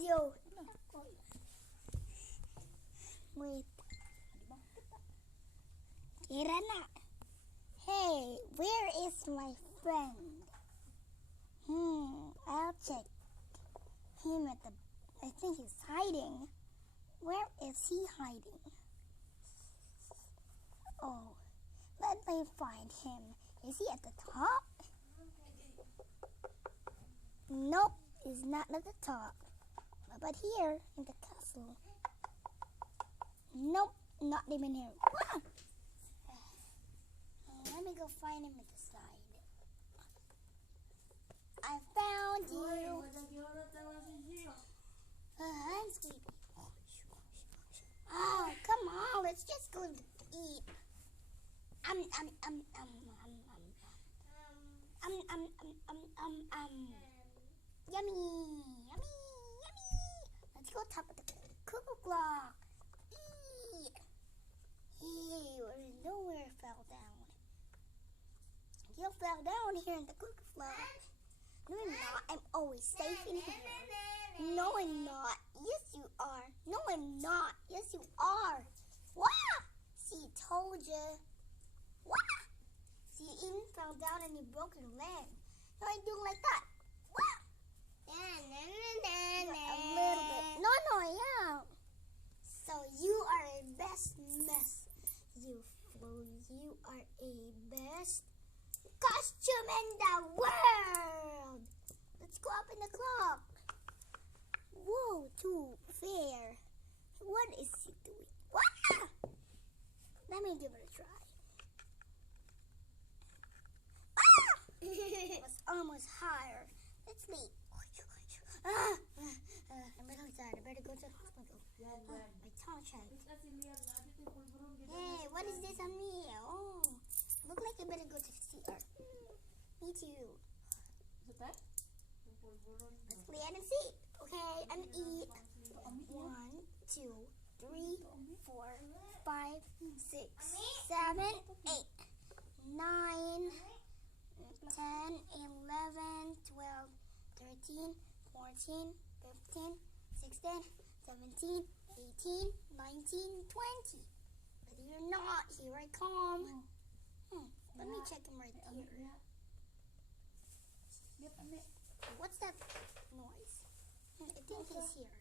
Yo. Wait. Kira na. Hey, where is my friend? I'll check him at the... I think he's hiding. Where is he hiding? Oh, let me find him. Is he at the top? Nope, he's not at the top. But here, in the castle. Nope, not even here. Ah! Let me go find him at the side. I found you. I'm sleepy. Oh, come on, let's just go eat. Yummy, yummy, yummy. Let's go top of the cuckoo clock. Eat. Hey, nowhere fell down. You fell down here in the cuckoo clock. No, I'm not. I'm always safe in here. No, I'm not. Yes, you are. No, I'm not. Yes, you are. Wah! See, told you. Wah! See, you even fell down and you broke your leg. No, I do like that. Wah! A little bit. No, yeah. So you are a best mess. You fool. You are a best costume in the world. Let's go up in the clock. Whoa, too fair. What is he doing? Wah! Let me give it a try. Ah! It was almost higher. Let's leave. I'm really tired. I better go to the hospital. My tongue shakes. Hey, what is this on me? Oh, look like I better go to the CR. Me too. Let's play hide and seek. Okay, and eat. 1, 2, 3, 4, 5, 6, 7, 8, 9, 10, 11, 12, 13, 14, 15, 16, 17, 18, 19, 20. But you're not. Here I come. Let me check him right here. What's that noise? I think he's here.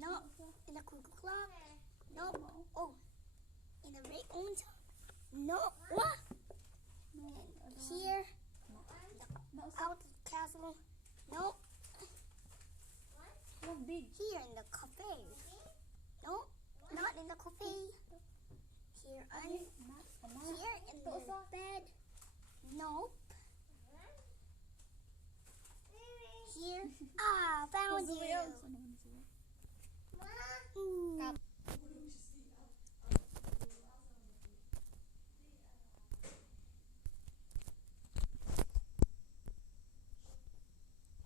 No, in the cuckoo clock. No. Oh, in the right own time. No. What? Here. Out of the castle. No. Here in the cafe. No, not in the cafe. Here in the bed. Nope. Here. Ah, found you.